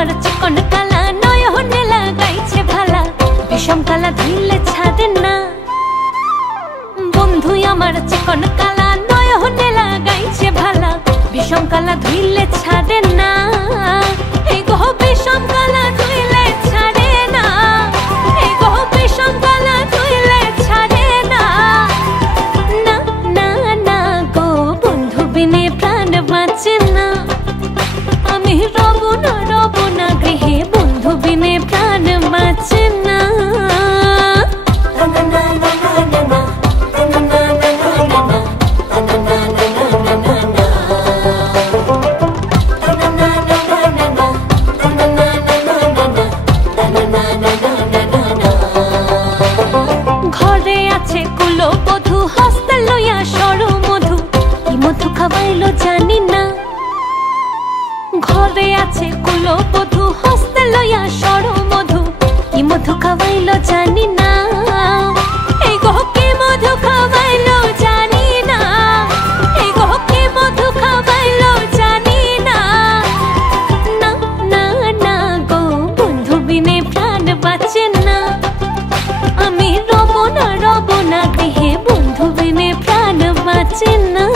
আমার চিকন কালা নয়নে লাগাইছে ভালা বিষম কালা ধুইলে ছাড়ে না বন্ধু আমার চিকন কালা নয়নে লাগাইছে ভালা বিষম কালা ধুইলে ছাড়ে না এই গো বিষম কালা ধুইলে ছাড়ে না এই গো বিষম কালা ধুইলে ছাড়ে না না না না গো বন্ধু বিনে প্রাণ বাঁচে না আমি রব না গৃহে বন্ধু বিনে প্রাণ বাঁচে না ঘরে আছে কুলো বধূ হস্তে লইয়া সর মধু কি মধু খাওয়াইলো জানি না ঘরে আছে কুলো বধূ হস্তে লইয়া সর মধু কি মধু খাওয়াইলো জানি না এই গো কি মধু খাওয়াইলো জানি না এই গো কি মধু খাওয়াইলো জানি না না না না গো বন্ধু বিনে প্রাণ বাঁচে না আমি রব না গৃহে বন্ধু বিনে প্রাণ বাঁচে না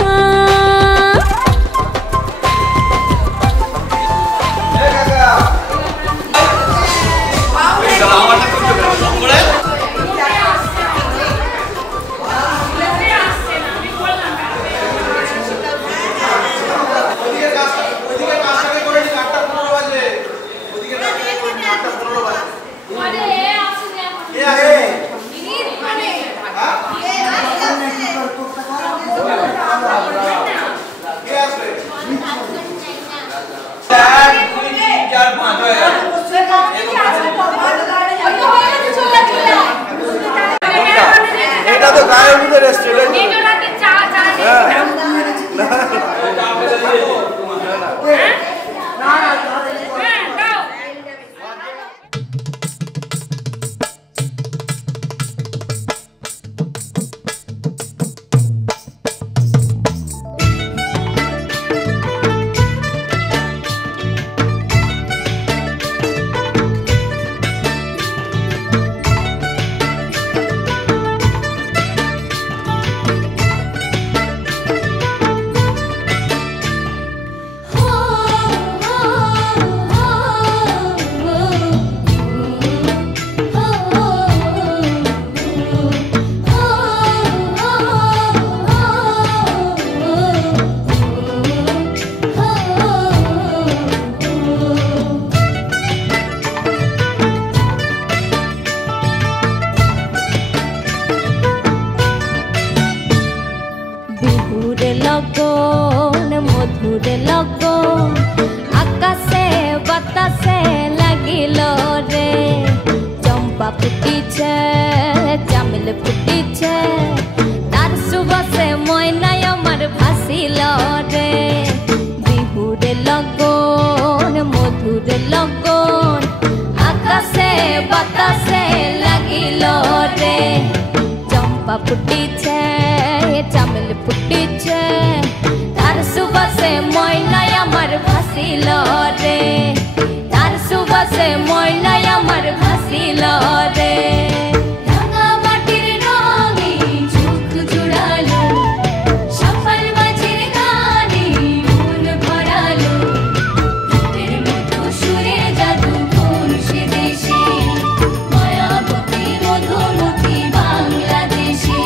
মধুরে লগন আকাশে বাতাসে লাগিল রে চম্পা ফুটিছে চামেল ফুটিছে তার সুবাসে ময়নায় আমার ভাসিল রে বিহুরে লগন মধুরে লগন আকাশে বাতাসে লাগিল রে চম্পা ফুটিছে চামেল ফুটিছে তার সুবাসে ময়নায় আমার ভাসিল রে তার সুবাসে ময়নায় আমার ভাসিল রে রাঙা মাটির রঙে চোখ জুড়ালো সফল মাঝের গানে মন ভরালো রূপের মতো সুরে জাদু কোন সে দেশে মায়াবতী মধুমতি বাংলাদেশে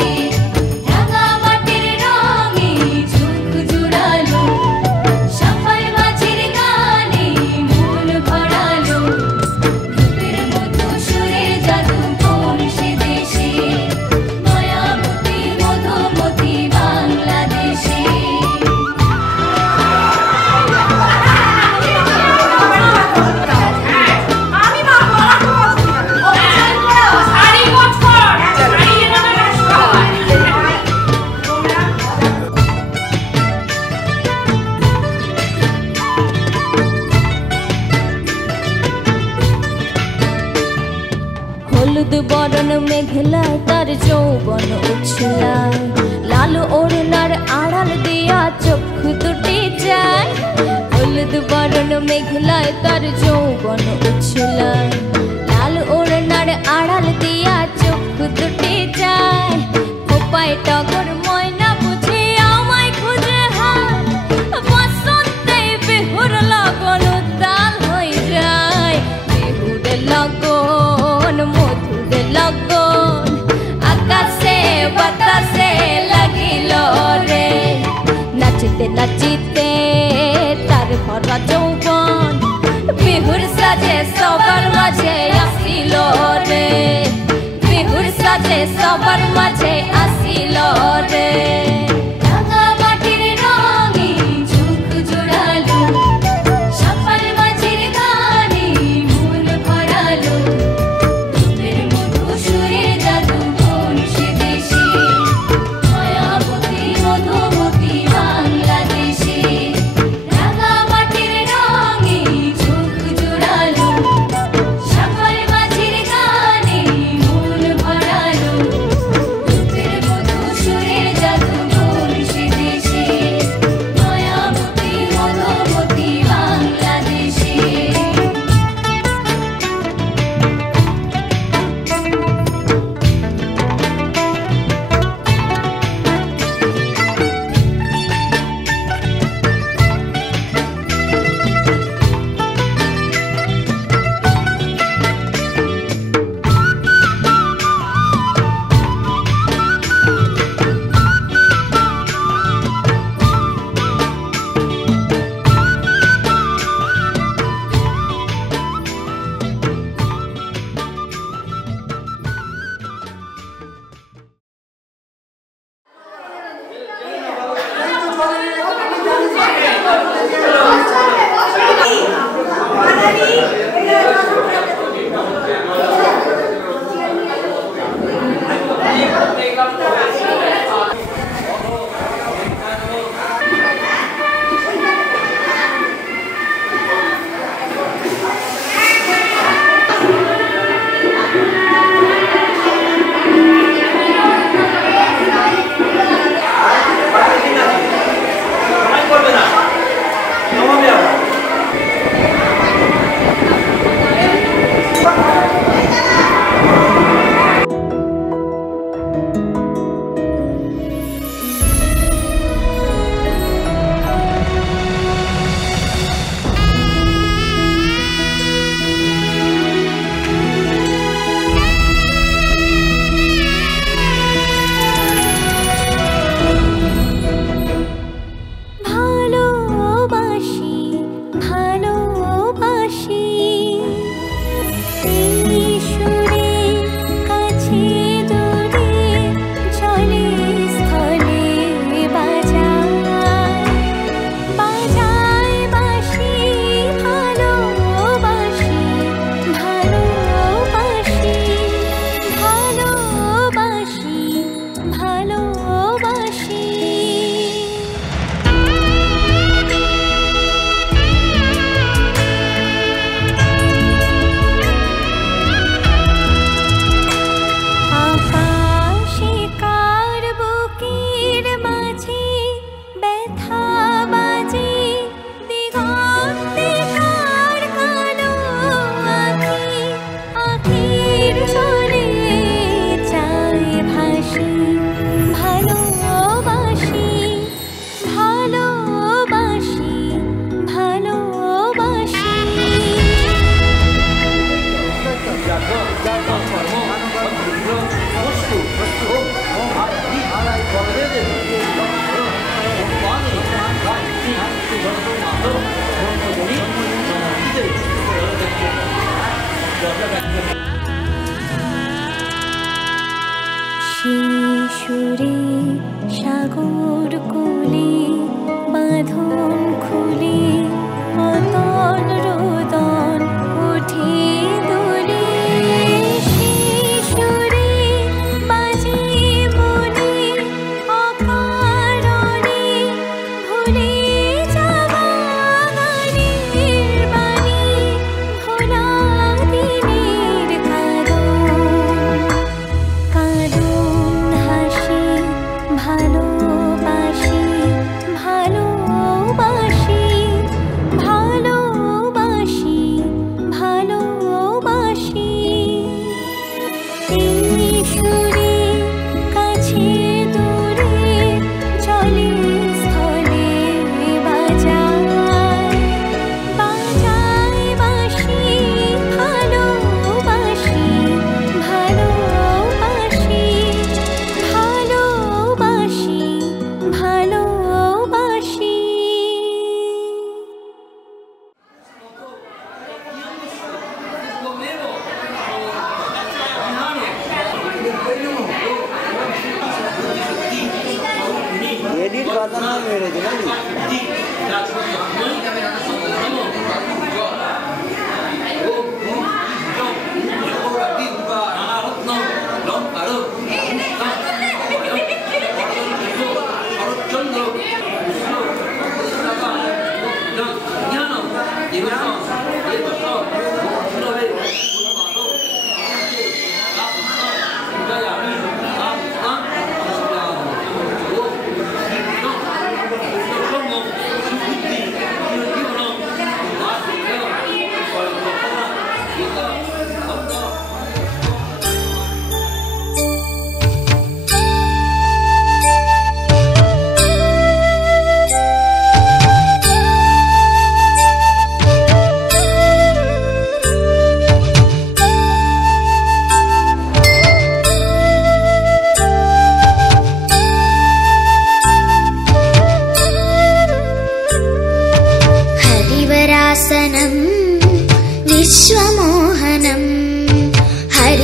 রাঙা মাটির রঙে চোখ জুড়ালো সফল মাঝের গানে মন ভরালো রূপের মতো সুরে জাদু কোন সে দেশে মায়াবতী মধুমতি বাংলাদেশে হলুদ বরণ মেঘলায় তার যৌবন উছলায় লাল ওড়নার আড়াল দিয়া চোখ দুটি যায় হলুদ বরণ মেঘলায় তার যৌবন উছলায়, লাল ওড়নার আড়াল দিয়া চোখ দুটি যায়, খোপায় টগর ময়না বুঝে আমায় খুঁজে হায়, বসন্তে বিহুর লগন উত্তাল হয়ে যায়, বিহুর লগন মধুর লগন আকাশে বাতাসে লাগিল রে, নাচিতে নাচিতে তার ভরা যৌবন বিহুর সাজে সবার মাঝে আসিল রে, বিহুর সাজে সবার মাঝে আসিল রে। রাঙা মাটির রঙে চোখ জোড়ালো, সকাল মাঝির গানে মন ভরালো, রূপের মধু সুরে জাদু কোন সে দেশে, মায়াবতী মধুমতি বাংলাদেশে। রাঙা মাটির রঙে চোখ জোড়ালো, সকাল মাঝির গানে মন ভরালো, রূপের মধু সুরে জাদু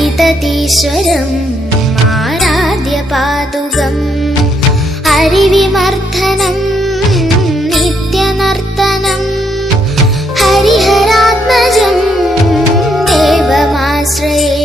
हरिततीश्वरम् आराध्य पादुकम् हरिविमर्दनम् नित्यनर्तनम् हरिहरात्मजम् देवमाश्रये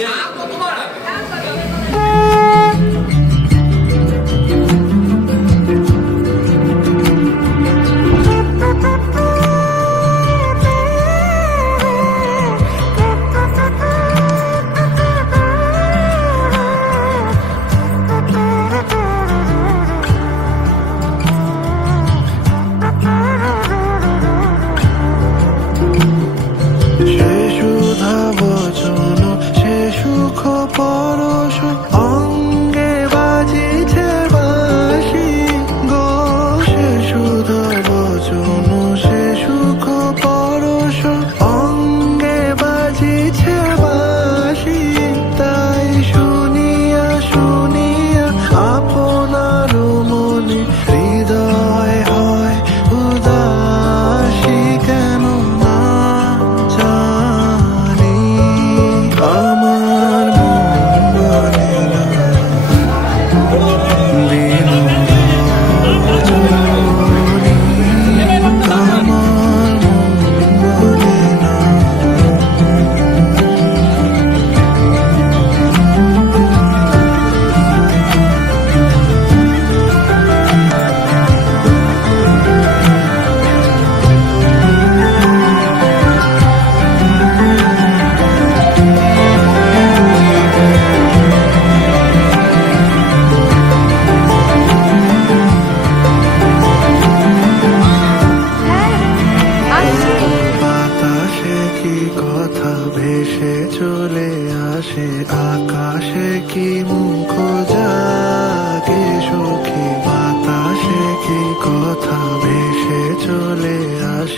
Yeah.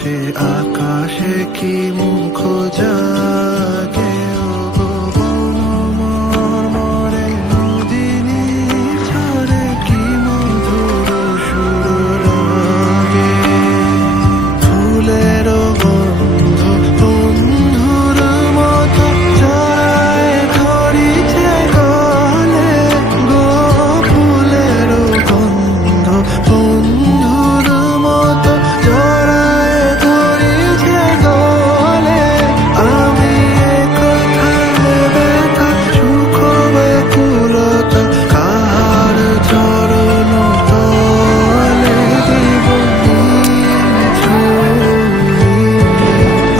সে আকাশে কি মুখ জাগে ও মরে নদিনী ছড়ে কি মধুর সুর লাগে ফুলের গন্ধ বন্ধুর মতো জড়ায় ধরিছে গলে গো ফুলের গন্ধ বন্ধুর মতো জড়ায় ধরিছে গলে আমি কথা ব্যথা সুখ ব্যাকুলতা কার চরণ তলে জীবনী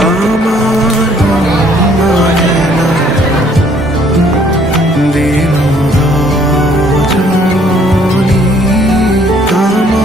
আমার মনে না দিন রজনী আমার মনে না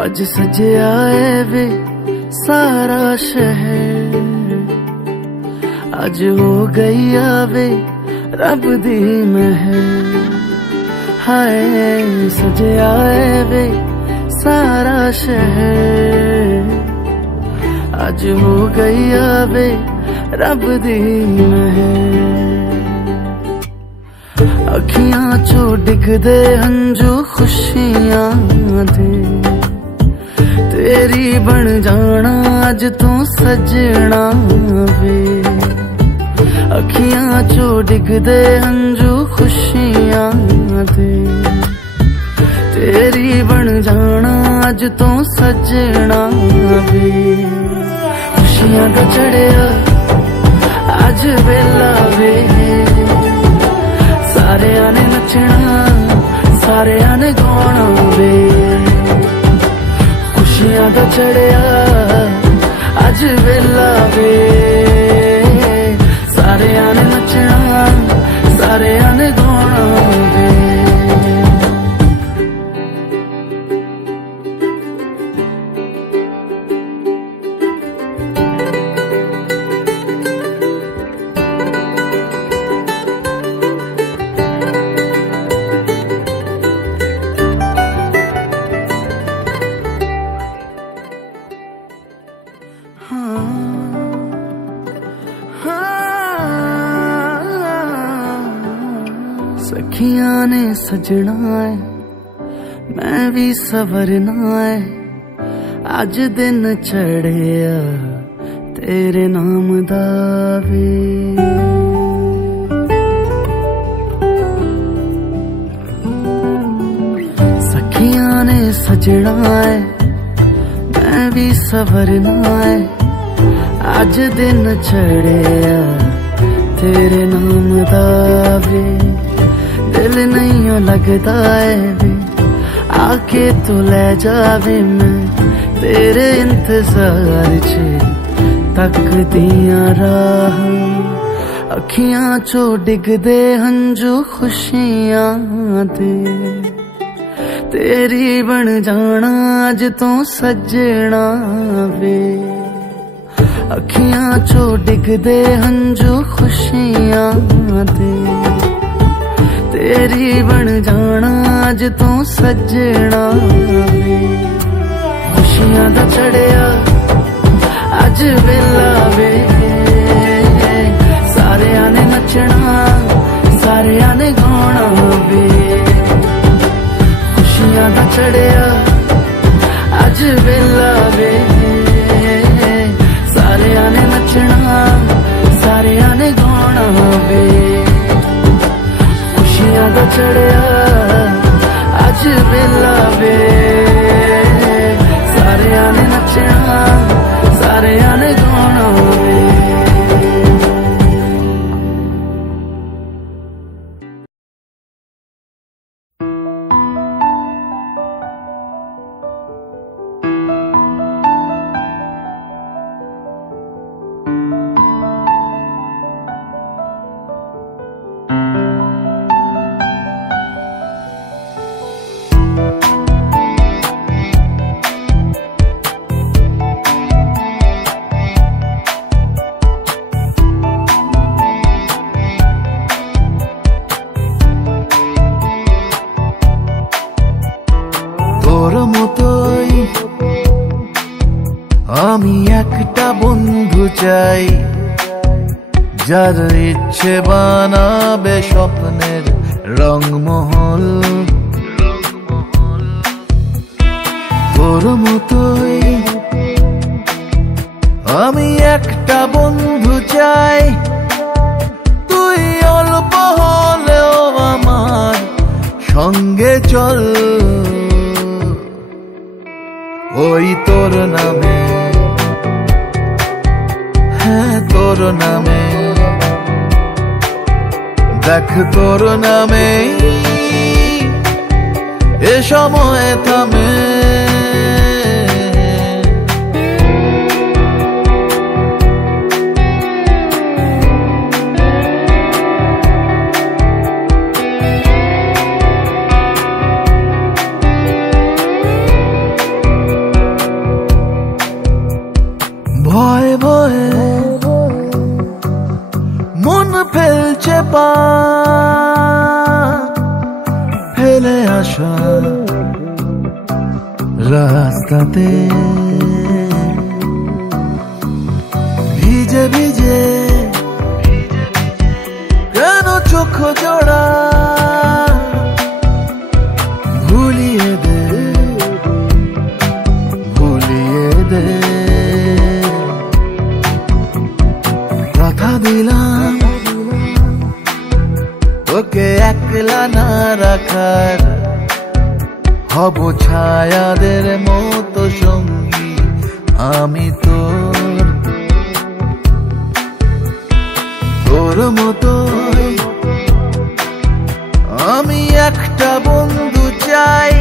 आज सजया है वे सारा शहर आज हो गई आवे रब दी महर हाय सजया है वे सारा शहर आज हो गई आवे रब दी महर अखियां चो डिगदे हंजू खुशियां दे तेरी बन जाना अज तू सजना वे अखियां चो डिगदे हंजू खुशियां दे तेरी बन जाना अज तू सजना वे खुशियां दा चढ़िया अज वेला वे सारे ने नचना सारे ने गाना वे खुशियां दा चढ़िया अज वेला वे सारे ने नचना सारे ने गाना वे सखियां ने सजना है मैं भी सवरना है अज दिन चढ़िया तेरे नाम दावे सखियां ने सजना है मैं भी सवरना है अज दिन चढ़िया तेरे नाम दावे दिल नहीं लगता है वे आके तू ले जावे मैं तेरे इंतजार च तक दिया राह अखियां चो डिगदे हंजू खुशियां दे तेरी बन जाना अज तो सजना वे अखियां चो डिगदे हंजू खुशियां दे तेरी बन जाना अज तो सजना वे खुशियां दा चढ़िया अज वेला वे सारियां ने नचना सारियां ने गाना वे खुशियां दा चढ़िया अज वेला वे सारियां ने नचना सारियां ने गाना वे खुशियां दा चढ़िया अज वेला वे सारियां ने नचना सारियां ने गाना वे তোর মতোই আমি একটা বন্ধু চাই যার ইচ্ছে বানাবে স্বপ্নের রংমহল তোর মতোই আমি একটা বন্ধু চাই তুই অল্প হলেও আমার সঙ্গে চল ওই তোর নামে হ্যাঁ তোর নামে দেখ তোর নামে এ সময় থামে ভয়ে ভয়ে মন ফেলছে পা ফেলে আসা রাস্তাতে ভিজে ভিজে কেন চোখ জোড়া ভুলিয়ে দে ভুলিয়ে দে কথা দিলাম ওকে একলা না রাখার হব ছায়াদের মতো সঙ্গী আমি তোর তোর মতোই আমি একটা বন্ধু চাই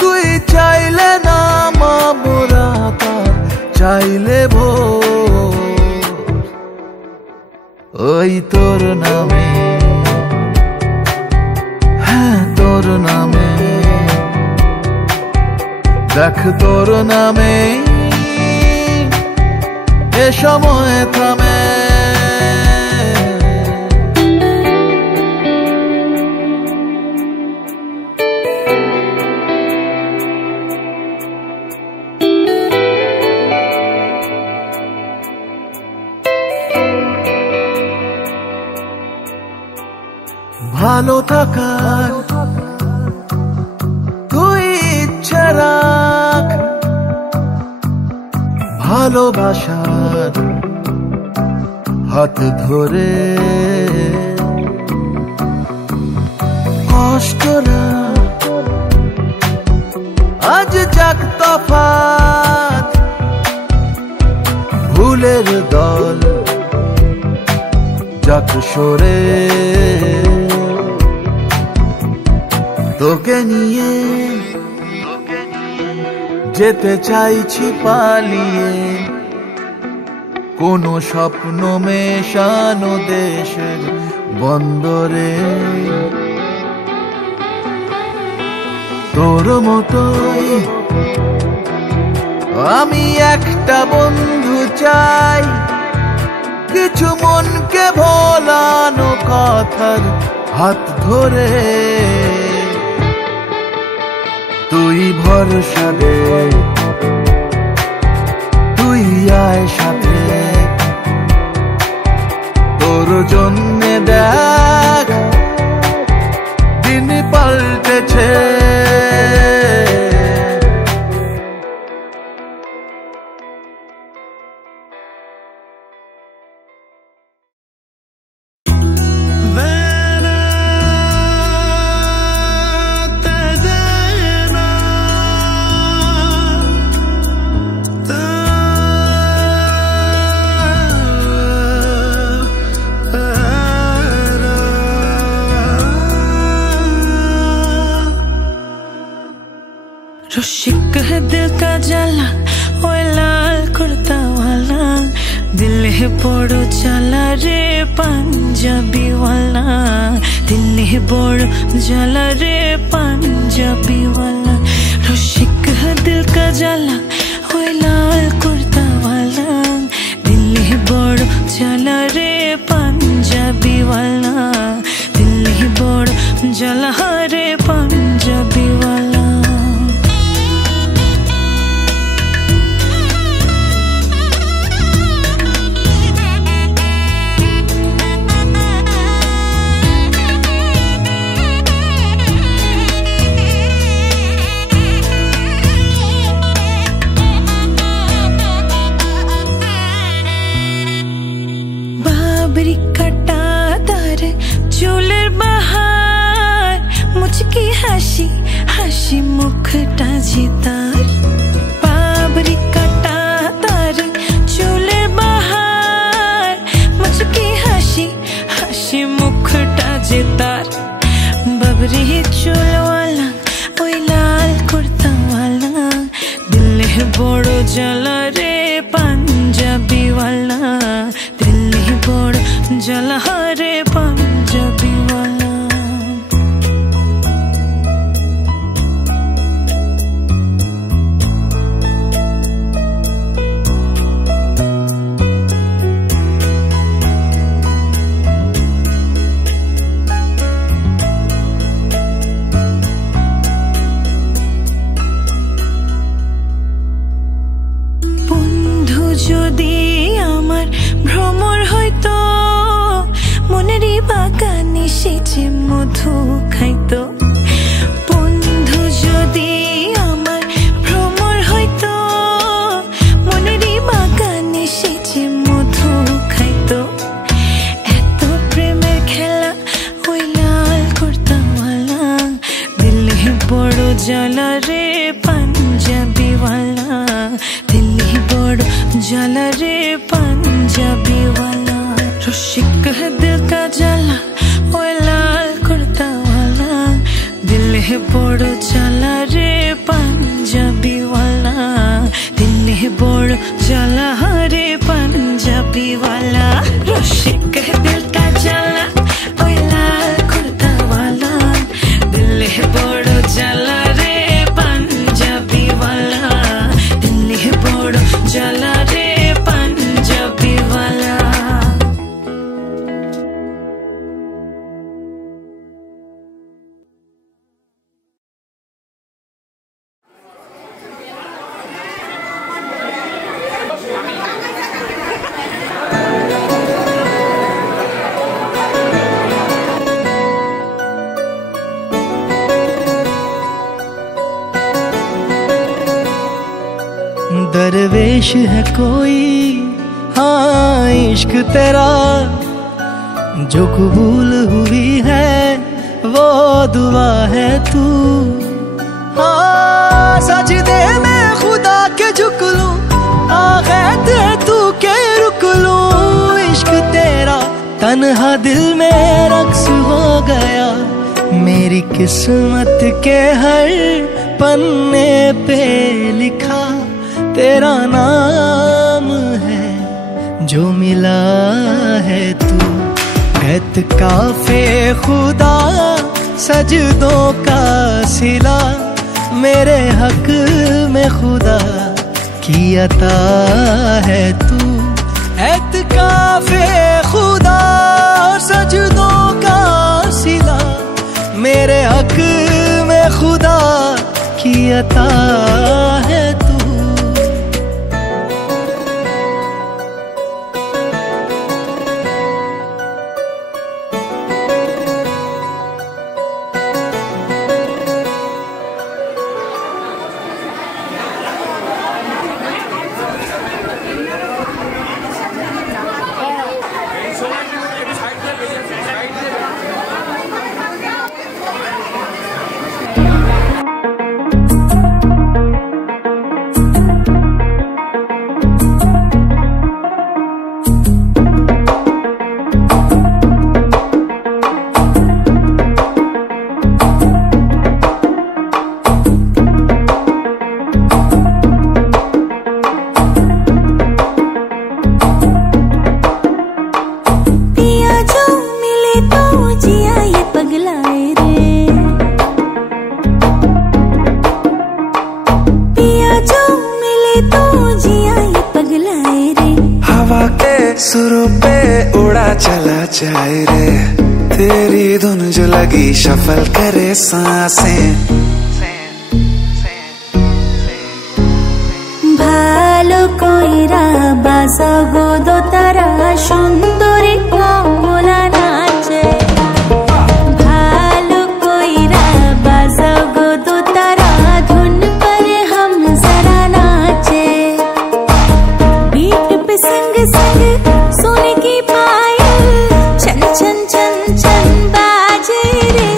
তুই চাইলে না মামরা তার চাইলে ভোর ওই তোর নামে হ্যাঁ তোর নামে দেখ তোর নামে এ সময় থামে ভালো থাকার তুই ইচ্ছে রাখ ভালোবাসার হাত ধরে কষ্ট না আজ যাক তফাৎ ভুলের দল যাক সরে তোকে নিয়ে যেতে চাইছি পালিয়ে কোনো স্বপ্ন মেশানো দেশের বন্দরে তোর মতোই আমি একটা বন্ধু চাই, কিছু মনকে ভোলানো কথার হাত ধরে। তুই ভরসা দে, তুই আয় সাথে, তোর জন্যে দেখ দিন পাল্টেছে। रोशिक है दिल का जाला, ओए लाल कुर्ता वाला, दिल है बड़ो जाला रे पंजाबी वाला, दिल है बड़ो जाला रे पंजाबी वाला। रोशिक है दिल का जाला, ओए लाल कुर्ता वाला, दिल है बड़ो जाला रे पंजाबी वाला, दिल है बड़ो जाला रे पंजाबी वाला। চুলের বাহার মুচকি হাসি হাসি মুখটা জিতার, বাবরি কাটা তার চুলের বাহার মুচকি হাসি হাসি মুখটা জিতার। বাবরি চুলওয়ালা ওই লাল কুর্তাওয়ালা, দিল है বড় জ্বালা রে পাঞ্জাবি वाला, दिल है बड़ জ্বালা রে পাঞ্জাবি वाला। বন্ধু যদি আমার ভ্রমর হইতো, মনেরই বাগানে সেজে মধু খাইতো। বন্ধু যদি আমার ভ্রমর হইতো, মনেরই বাগানে সেজে মধু খাইতো। এত প্রেমের খেলা ওই লাল কুর্তাওয়ালা, দিল है বড় জ্বালা রে পাঞ্জাবি वाला, दिल है बड़ জ্বালা রে পাঞ্জাবি वाला। रोशिक है दिल का जाला, ओए लाल कुर्ता वाला, दिल है बड़ জ্বালা রে পাঞ্জাবি वाला, दिल है बड़ জ্বালা রে পাঞ্জাবি वाला। रोशिक है दिल का जाला, ओए लाल कुर्ता वाला, दिल है बड़ জ্বালা রে পাঞ্জাবি वाला, दिल है बड़ জ্বালা রে পাঞ্জাবি वाला। दरवेश है कोई हाँ इश्क तेरा, जो कबूल हुई है वो दुआ है तू। हाँ सजदे में खुदा के झुक लूं, आगे तू के रुक लूं। इश्क तेरा तन्हा दिल में रक्स हो गया, मेरी किस्मत के हर पन्ने पे लिखा तेरा नाम है, जो मिला है तू। एतकाफे खुदा सजदों का सिला, मेरे हक में खुदा की अता है तू। एतकाफ़े खुदा सजदों का सिला, मेरे हक में खुदा की अता है तू। सुरों पे उड़ा चला जाए रे, तेरी धुन जो लगी शफल करे सांसें। ভালো কইরা বাজাগো দোতারা সুন্দরী কমলা নাচে। ভালো কইরা বাজাগো দোতারা ধুন पर हम जरा नाचे। बीट पे संग संग सोने की पायल चन चन चन चन बाजे रे।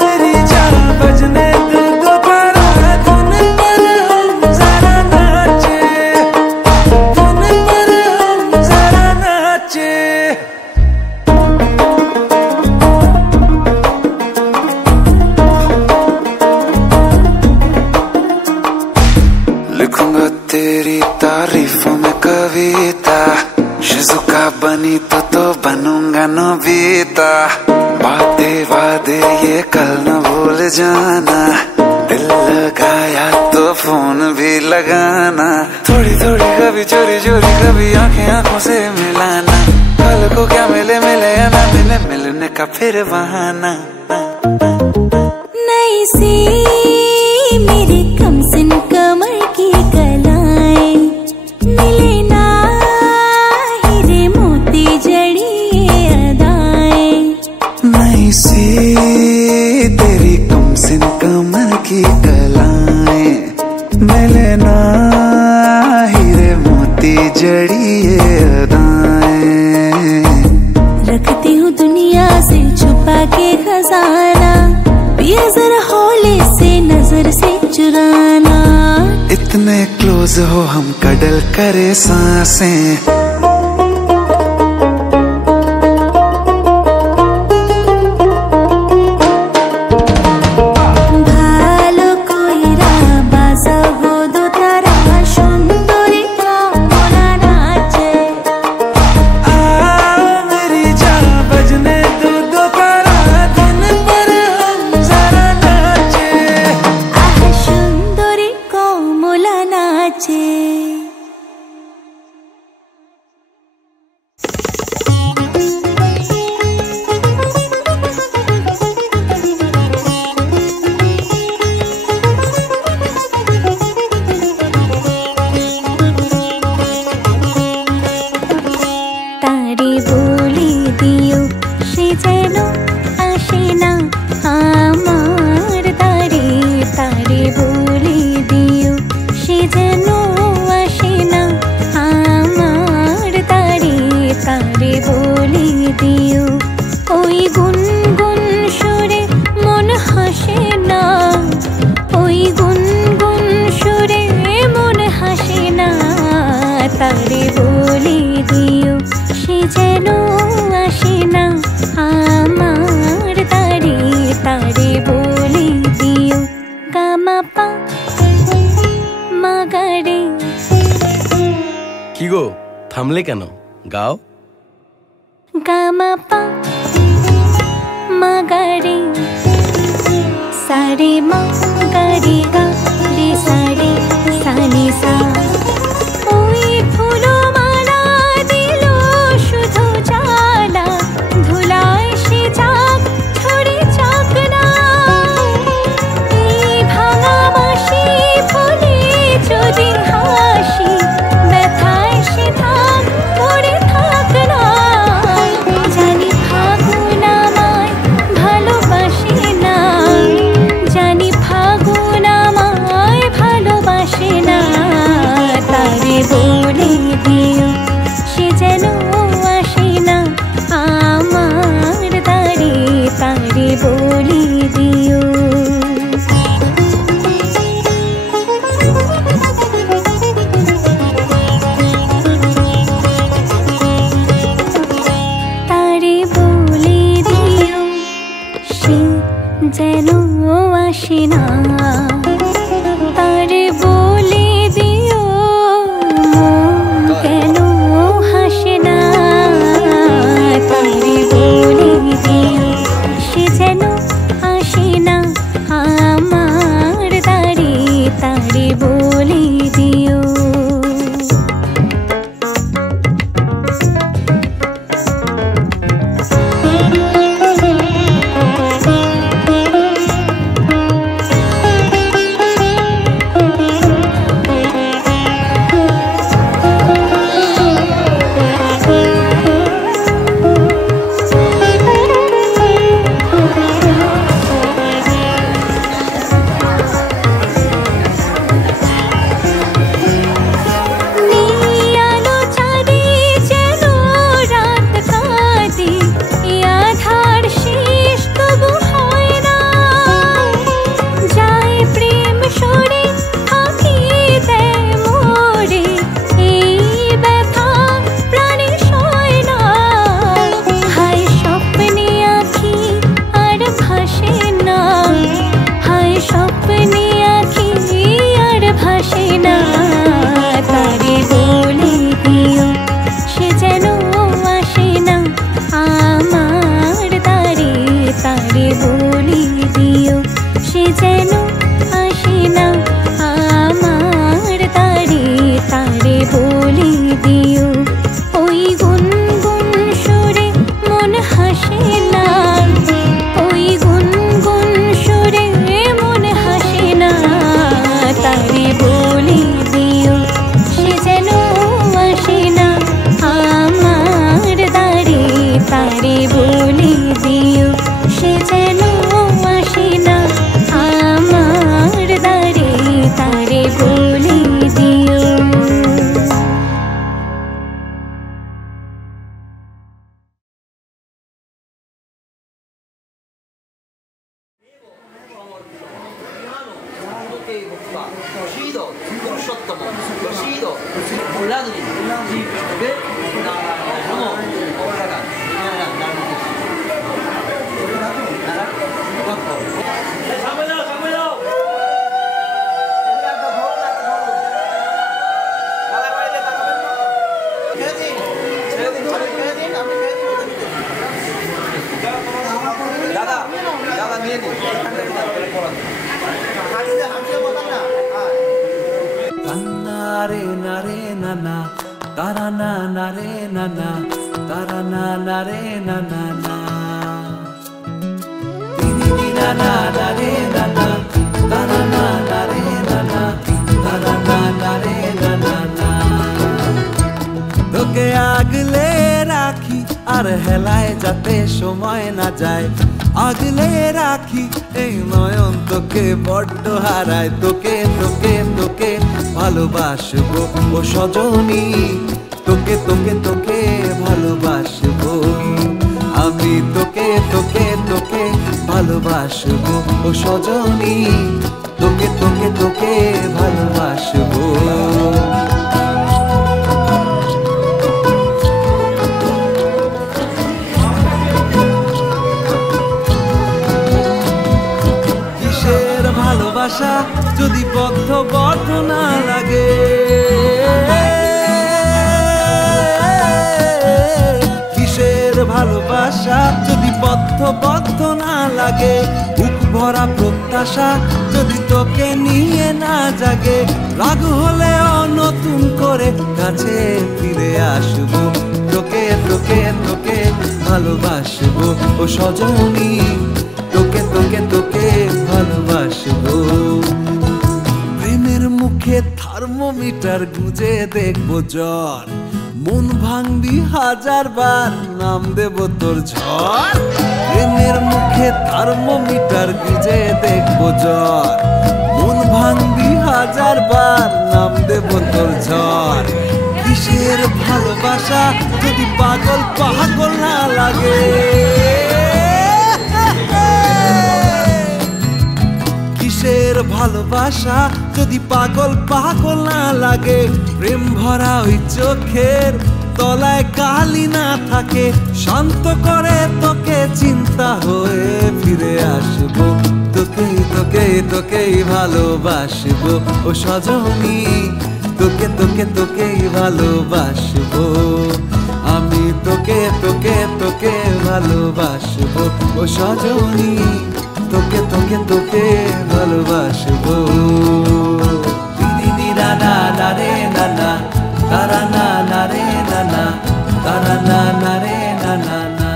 मेरी जान बजने दे दोबारा धुन पर हम जरा नाचे, धुन पर हम जरा नाचे। लिखूंगा तेरी तारीफों में कविता, शिजुका बनी तो बनूंगा नोबिता। वादे वादे ये कल न भूल जाना, दिल लगाया तो फोन भी लगाना। थोड़ी थोड़ी कभी चोरी चोरी कभी आंखें आंखों से मिलाना। कल को क्या मिले मिले या ना मिले, मिलने का फिर बहाना। नई सी मेरी कमसिन कमर की कलाएं, मिले ना हीरे मोती जड़ी अदाएं। नई सी तेरी कमसिन कमर की कलाएं, मिले ना हीरे मोती जड़ी अदाएं। रखती हूँ दुनिया से छुपा के खजाना, पिया जरा हौले से नजर से चुराना। इतने क्लोज हो हम कडल करे सांसें। ভালো কইরা বাজাগো দোতারা সুন্দরী কমলা নাচে। मेरी जान बजने दो दोबारा धुन पर हम जरा नाचे। আহ সুন্দরী কমলা নাচে। তারে বলে দিও সে যেন আসে না আমার দ্বারে। তারে বলে দিও সে যেন আসে না আমার দ্বারে। তারে বলে দিও ওই গুনগুন সুরে মন হাসে না। ওই গুনগুন সুরে মন হাসে না। তারে বলে দিও সে যেন আসে না আমার দ্বারে। তারে বলে দিও গামাপা মাগারে। কি গো থামলে কেন? গাও। গামাপা মাগারে सारे मा गारे गा रे सारे सानी सा ওই ফুলো মালা দিল শুধু জ্বালা ধুলায় সে যাক ছড়ে যাক না এই ভাঙা বাঁশি ফুলে যদি হাসি ব্যথায় সে থাক পড়ে থাক না জানি ফাগুন আমায় ভালোবাসে না জানি ফাগুন আমায় ভালোবাসে না তারে বলে দিও সে যেন আসে না আমার দ্বারে তারে বলে দিও তারে বলে দিও সে যেন আসে না তারে বলে দিও মন কেন হাসে না তারে বলে দিও সে যেন আসে না আমার দ্বারে তারে বলে দিও তোকে আগলে রাখি আর হেলায় যাতে সময় না যায় আগলে রাখি এই নয়ন তোকে বড্ড হারায় তোকে তোকে তোকে ভালোবাসবো ও সজনী তোকে তোকে তোকে ভালোবাসবো আমি তোকে তোকে তোকে ভালোবাসবো ও সজনী তোকে তোকে তোকে ভালোবাসবো ভালোবাসা যদি বদ্ধ না লাগে কিসের ভালোবাসা যদি বদ্ধ না লাগে বুক ভরা প্রত্যাশা যদি তোকে নিয়ে না জাগে, রাগ হলেও নতুন করে কাছে ফিরে আসবো, তোকে তোকে তোকে ভালোবাসবো ও সজনী, তোকে তোকে তোকে ভালোবাসবো। প্রেমের মুখে থার্মোমিটার গুজে দেখবো জ্বর, মন ভাঙবি 1000 বার নাম দেব তোর ঝড়। প্রেমের মুখে থার্মোমিটার গুজে দেখবো জ্বর, মন ভাঙবি 1000 বার নাম দেব তোর ঝড়। কিসের ভালোবাসা যদি পাগল পাগল না লাগে, কিসের ভালোবাসা যদি পাগল পাগল না লাগে, প্রেম ভরা ওই চোখের তলায় কালি না থাকে, শান্ত করে তোকে চিন্তা হয়ে ফিরে আসবো, তোকে তোকে তোকেই ভালোবাসবো ও সজনী, তোকে তোকে তোকেই ভালোবাসবো আমি, তোকে তোকে তোকে ভালোবাসবো ও সজনী, তোকে তোকে তোকে ভালোবাসবো। দিদি দিরা না না রে না না, তারা না না রে না না, তারা না না রে না না না।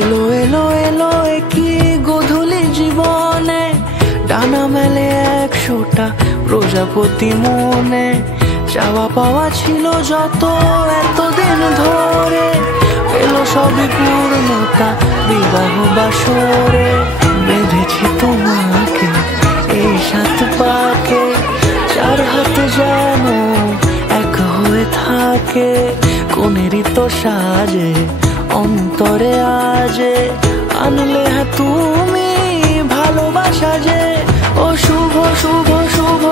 এলো এলো এলো কি গোধূলি জীবনে, ডানা মেলে 100টা প্রজাপতি মনে, চাওয়া পাওয়া ছিল যত এতদিন ধরে, এলো সবই পূর্ণতা বিবাহ বাসরে, বেঁধেছি তোমাকে এই 7 পাকে, 4 হাতে যেন এক হয়ে থাকে, কোনেরই তো সাজে অন্তরে আজে, আনলে তুমি ভালোবাসা যে, ও শুভ শুভ শুভ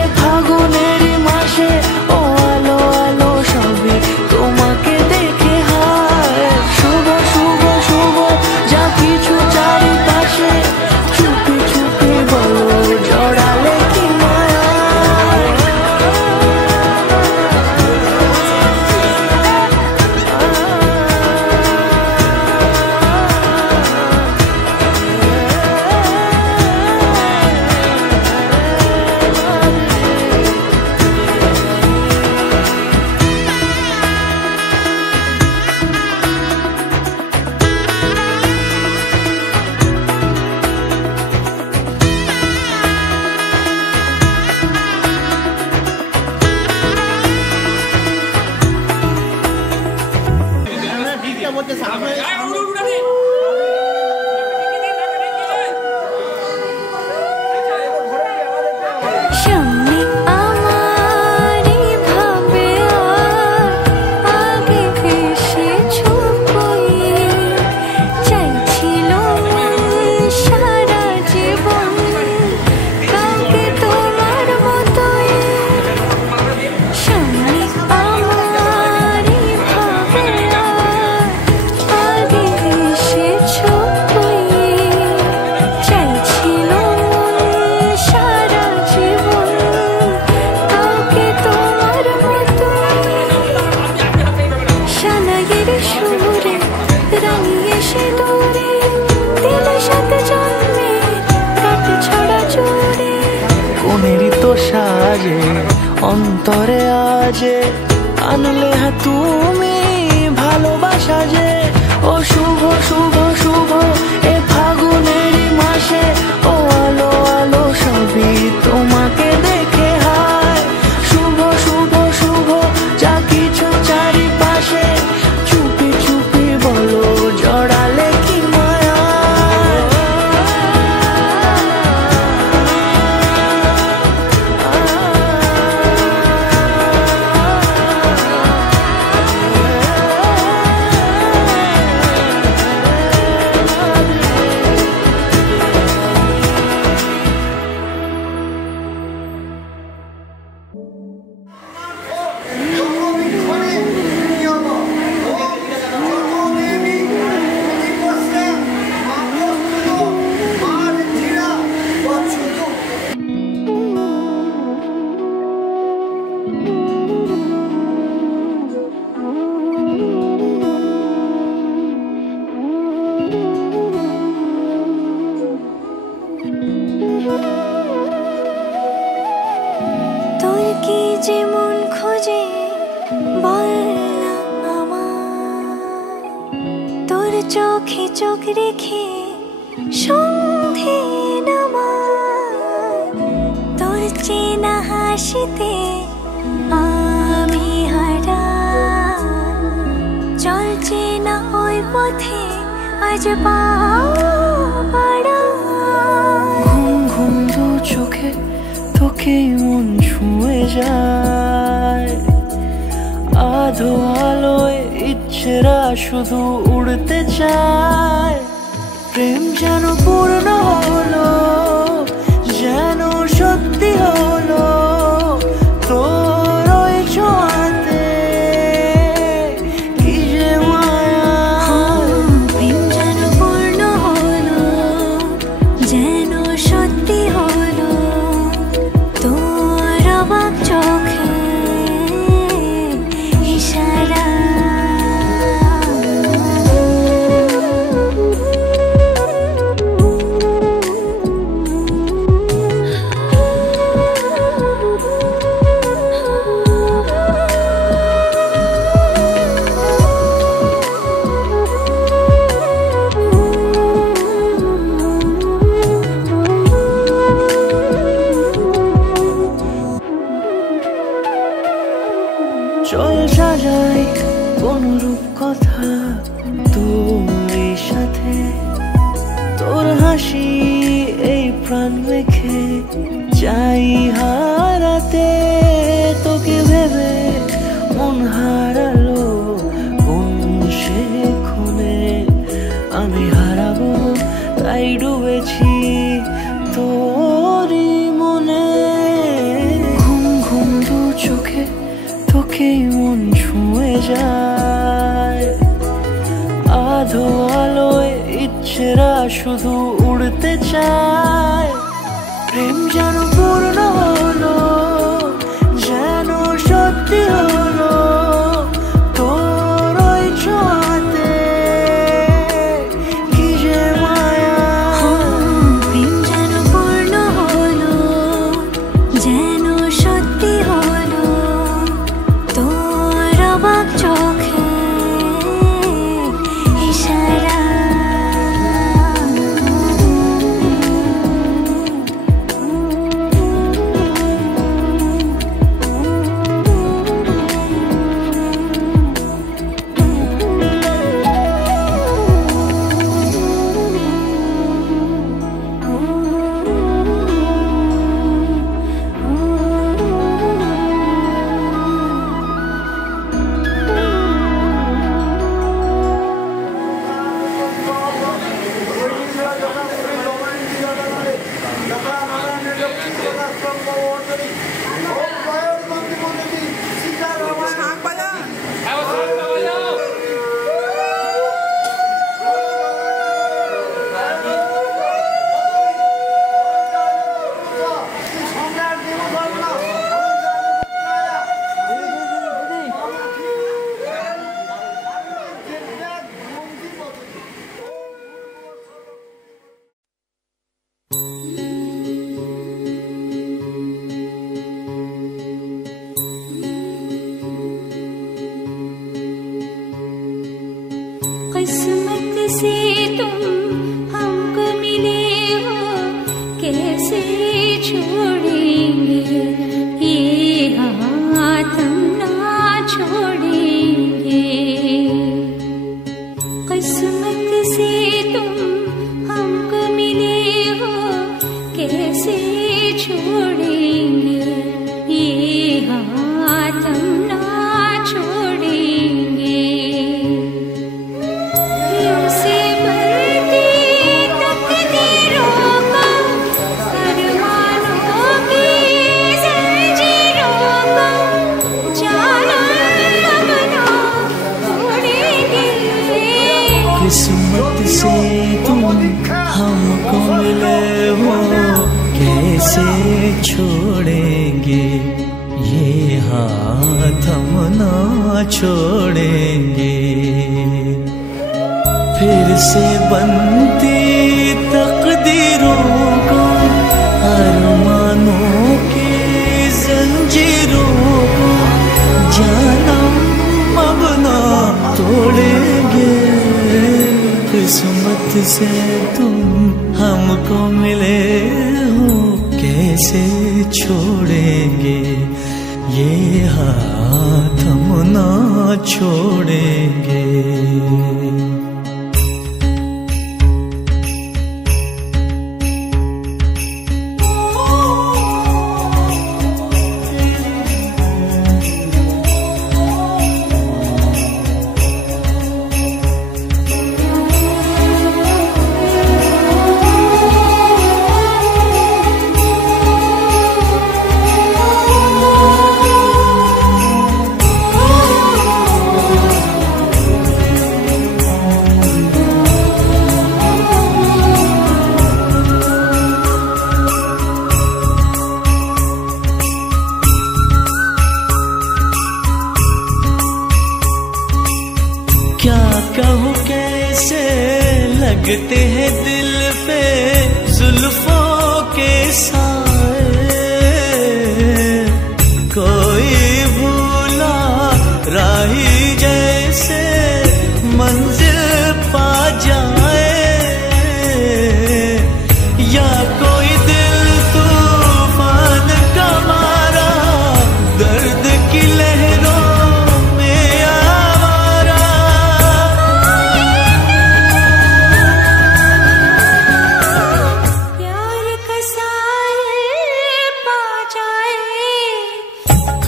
এ ফাগুনেরই মাসে, ও আলো আলো সবই তোমাকে দেখে হায়, শুভ শুভ শুভ যা কিছু চারিপাশে, চুপি চুপি বলো জড়ালে কি মায়া। বাজে অন্তরে আজে আনলে হ্যাঁ তুমি ভালোবাসা যে ও শুভ শুভ শুভ এ ফাগুনেরই মাসে ও আলো আলো সবই তোমাকে দেখে হায় শুভ শুভ শুভ যা কিছু চারিপাশে চুপি চুপি বলো জড়ালে কি মায়া যেমন খোঁজে বল না আমার তোর চোখে চোখ রেখে সন্ধে নামার তোর চেনা হাসিতে আমি হারা চলছে না ওই পথে আজ পাড়া ঘুম ঘুম দু চোখে তোকে মন ছুঁয়ে যায় আধো আলোয় ইচ্ছেরা শুধু উড়তে চায় প্রেম যেন পূর্ণ হলো যেন সত্যি হলো তোর ওই ছোঁয়াতে কি যে মায়া প্রেম যেন পূর্ণ হলো যেন সত্যি হলো তোর অবাক চোখে ইশারা চল সাজাই কোন রূপ কথা তোর সাথে তোর হাসি এই প্রাণ রেখে চাই হারাতে তোকে ভেবে মন হারালো কোন সে ক্ষণে আমি হারাবো তাই ডুবেছি তোরই মনে ঘুম ঘুম দু চোখে তোকে মন ছুঁয়ে যায় আধো আলোয় ইচ্ছেরা শুধু উড়তে চায় প্রেম যেন পূর্ণ হলো যেন সত্যি হলো তোর ওই ছোঁয়াতে কি যে মায়া প্রেম যেন পূর্ণ হলো যেন সত্যি হলো তোর অবাক চোখে ইশারা से तुम हमको मिले हो, कैसे छोड़ेंगे ये हाथ हम ना छोड़ेंगे। किस्मत से तुम हमको मिले हो, कैसे छोड़ेंगे ये हाथ हम ना छोड़ेंगे। यूं से बढ़ती तकदीरों को, अरमानों की ज़ंजीरों को, जाना अब ना छोड़ेंगे। किस्मत से तुम हमको मिले हो, कैसे छोड़ेंगे ये हाथ हम ना छोड़ेंगे। फिर से बनती तकदीरों को, अरमानों की जंजीरों को, जानम अब ना तोड़ेंगे। किस्मत से तुम हमको मिले हो, कैसे छोड़ेंगे ये हाथ हम ना छोड़ेंगे। क्या कहूँ कैसे लगते हैं दिल पे जुल्फों के साए, कोई भूला राही जैसे मंजिल पा जाए, या कोई दिल तूफान का मारा दर्द की लहरों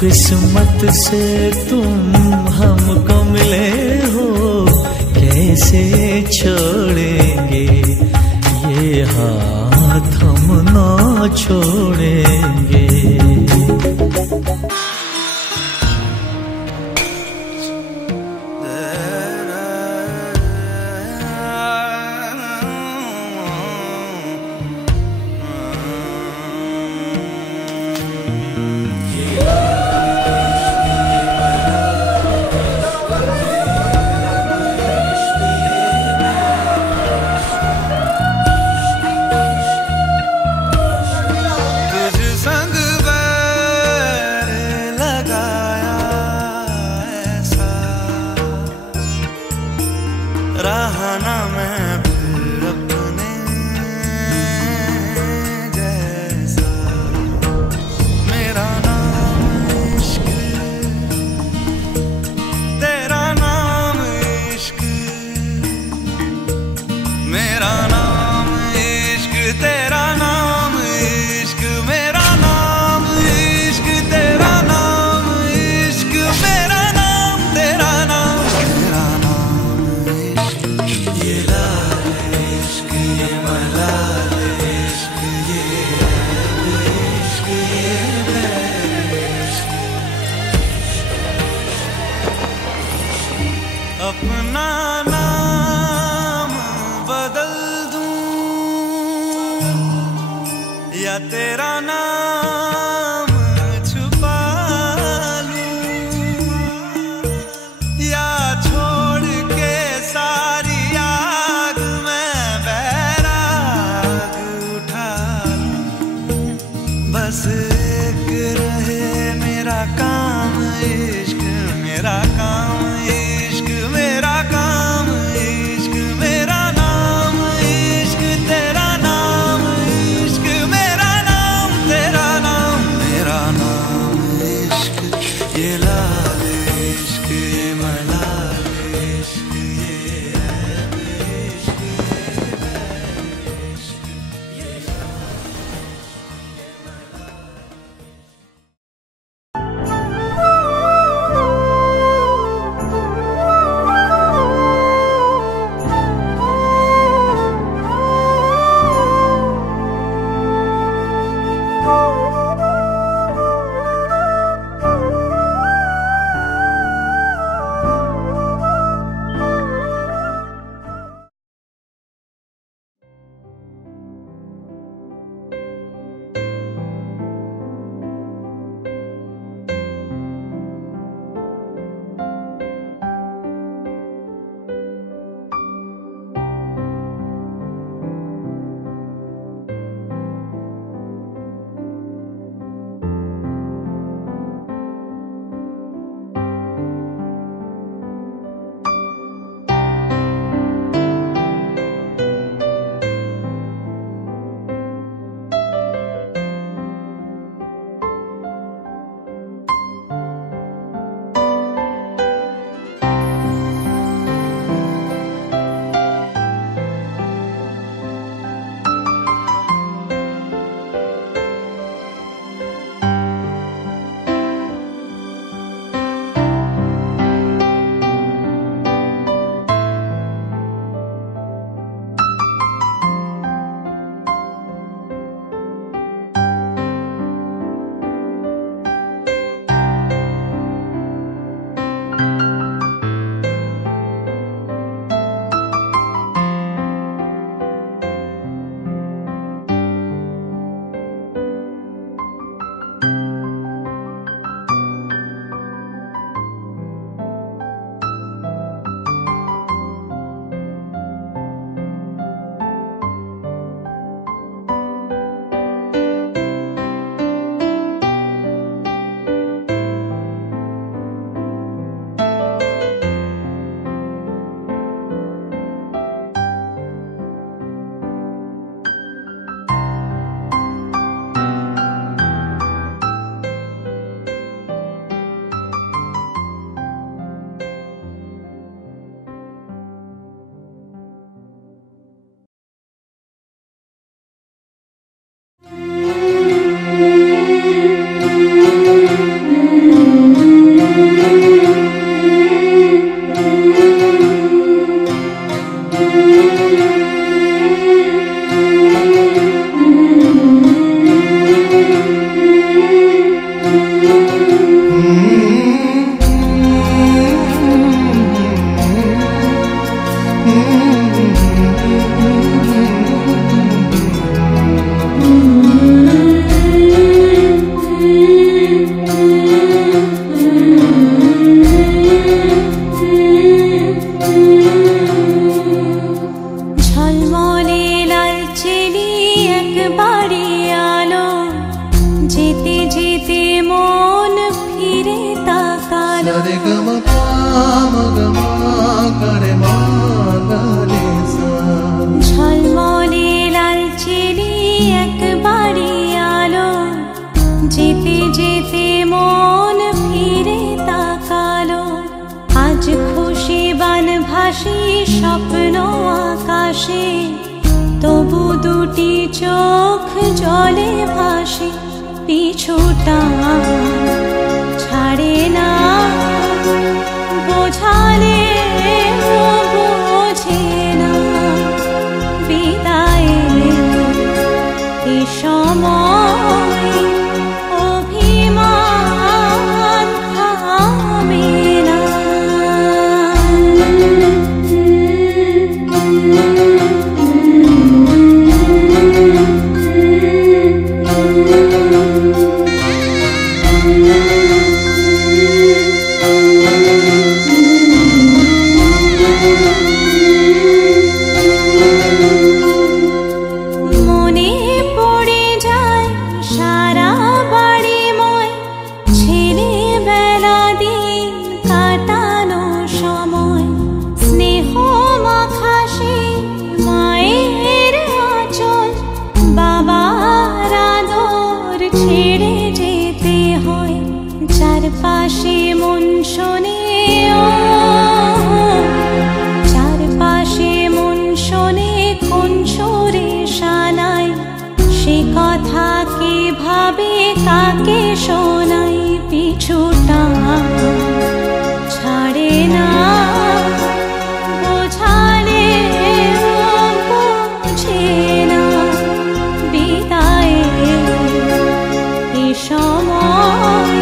किस्मत से तुम हमको मिले हो, कैसे छोड़ेंगे ये हाथ हम ना छोड़ेंगे। रहा ना मैं फिर अपने जैसा, मेरा नाम इश्क, तेरा नाम इश्क, मेरा नाम इश्क, तेरा नाम इश्क, मेरा नाम इश्क, तेरा नाम इश्क, मेरा नाम तेरा नाम, तेरा नाम इश्क। ये लाल इश्क, ये मलाल इश्क, ये इश्क, ये इश्क। अपना नाम बदल दूं স্বপ্ন আকাশে তবু দুটি চোখ জলে ভাসে পিছুটা ছাড়ে না বোঝালে বোঝে না বিদায় এ সময় অভিমান থামে না। চারপাশে মন শোনে চারপাশে মন শোনে কোন সুরে শানাই সে কথা কে ভাবে কাকে শোনাই পিছুটা ছাড়ে না বোঝালে বোঝে না বিদায় এ সময়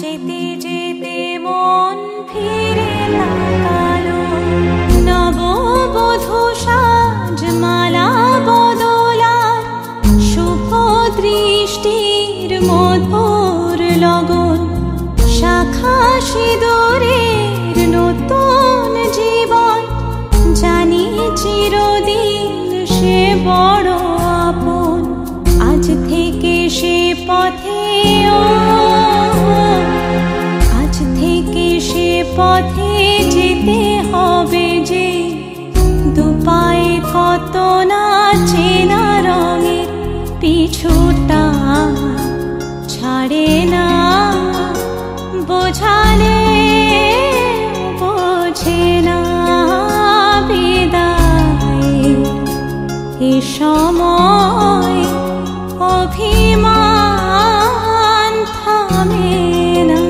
যেতে যেতে মন ফিরে তাকালো নববধূ সাজমালা বদলার শুভ দৃষ্টির মধুর লগন শাখা সিঁদুরের নতুন জীবন জানি চিরদিন সে বড় আপন আজ থেকে সে পথে আজ থেকে সে পথে যেতে হবে যে দুপায়ে কত না চেনা রঙের পিছুটা ছাড়ে না বোঝালে বোঝে না বিদায় এ সময় অভিমান থামে না।